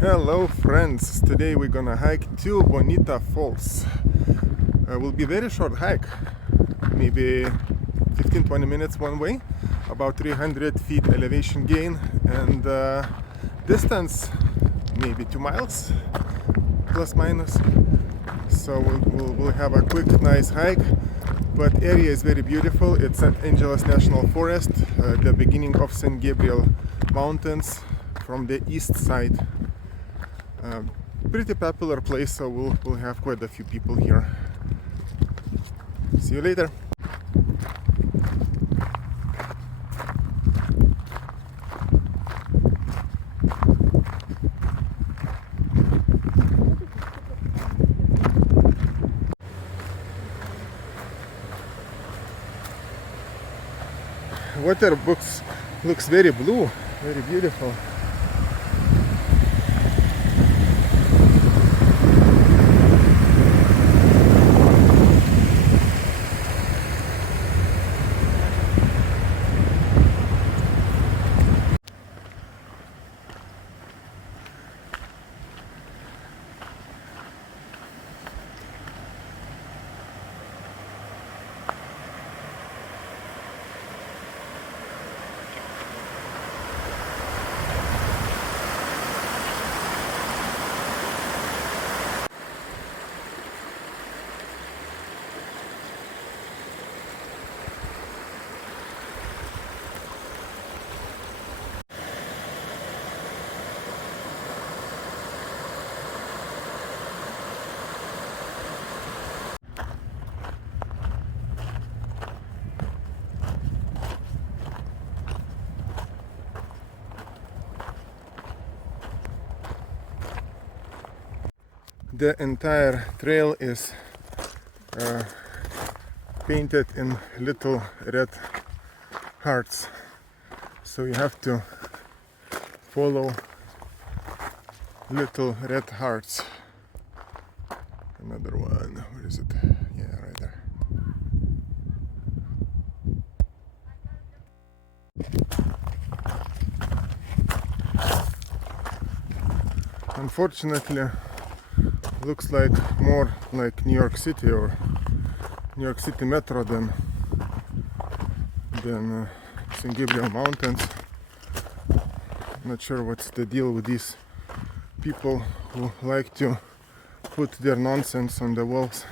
Hello friends, today we're gonna hike to Bonita Falls. Will be very short hike, maybe 15-20 minutes one way, about 300 feet elevation gain, and distance maybe 2 miles plus minus. So we'll have a quick nice hike, but area is very beautiful. It's an Angeles National Forest, the beginning of San Gabriel Mountains from the east side. Pretty popular place, so we'll have quite a few people here. See you later. Water looks very blue, very beautiful. The entire trail is painted in little red hearts, so you have to follow little red hearts. Another one, where is it? Yeah, right there. Unfortunately, looks like more like New York City or New York City Metro than San Gabriel Mountains. Not sure what's the deal with these people who like to put their nonsense on the walls.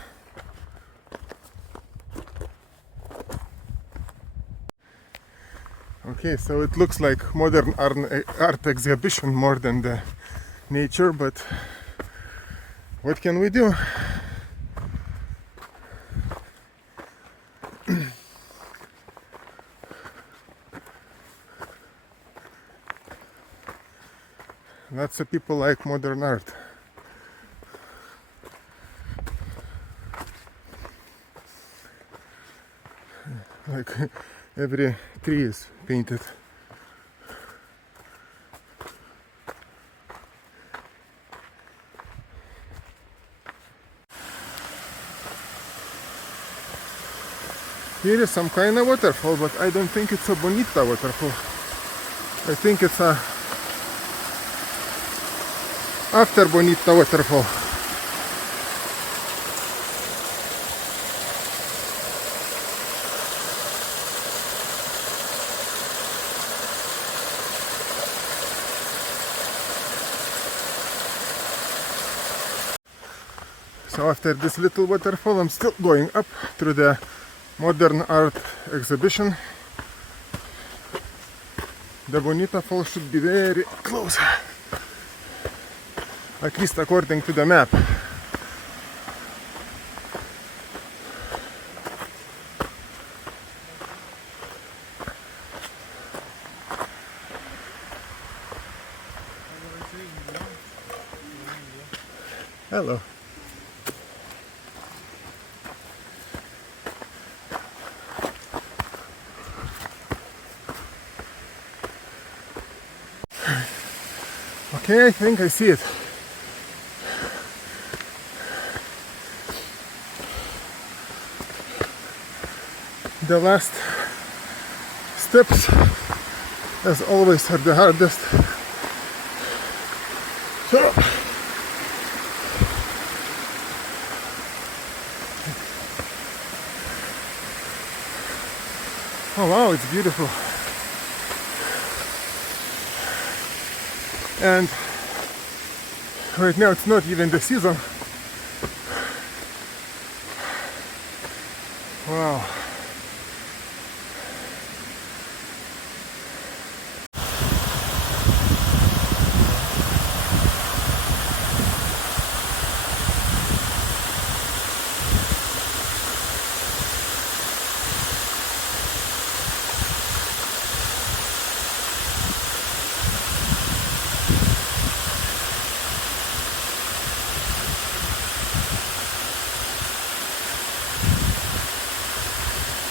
Okay, so it looks like modern art exhibition more than the nature, but what can we do? Lots of people like modern art. Like every tree is painted. Here is some kind of waterfall, but I don't think it's a Bonita waterfall. I think it's a after Bonita waterfall. So after this little waterfall, I'm still going up through the modern art exhibition. The Bonita Falls should be very close, at least according to the map. Hello. Okay, I think I see it. The last steps, as always, are the hardest. So Oh wow, it's beautiful. And right now it's not even the season. Wow.